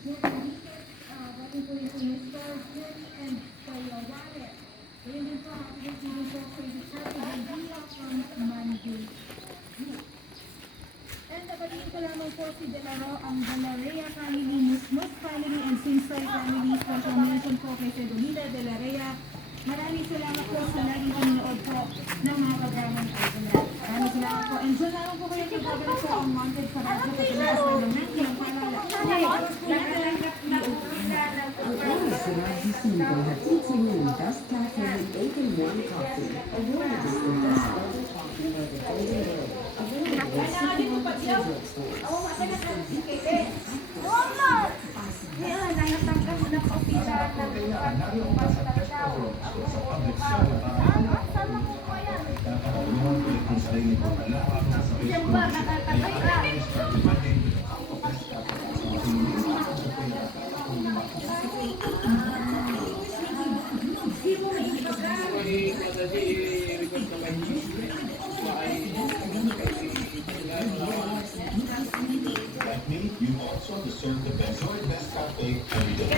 And nabatiin ko lamang po si Delaro, ang Delaria family, Musmus family, and Simsoy family. Special mention po kay Fedonita Delaria. Maraming salamat po sa laging panonood po ng mga programang ito. Maraming salamat po. And dyan lamang po kayo nagbabalik po ang Wanted sa radyo po tuloy sa ng ilang pangalan. Siegel hat Titian Best Cafe and Bacon Warm Coffee. Awarded as the best elder coffee by the Golden Girl. Available at Supermarket Central Stores. Like me, you also deserve the best. Enjoy Best Cafe every day.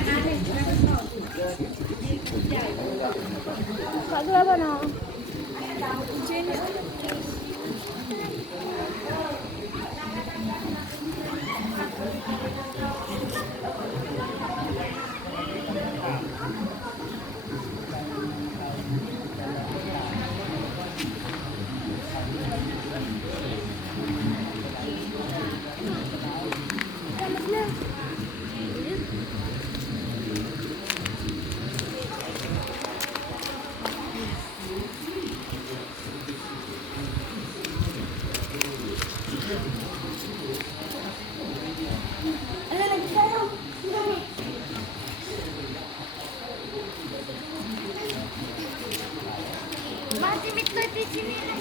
Paglaban na. Masih mit 30 sini.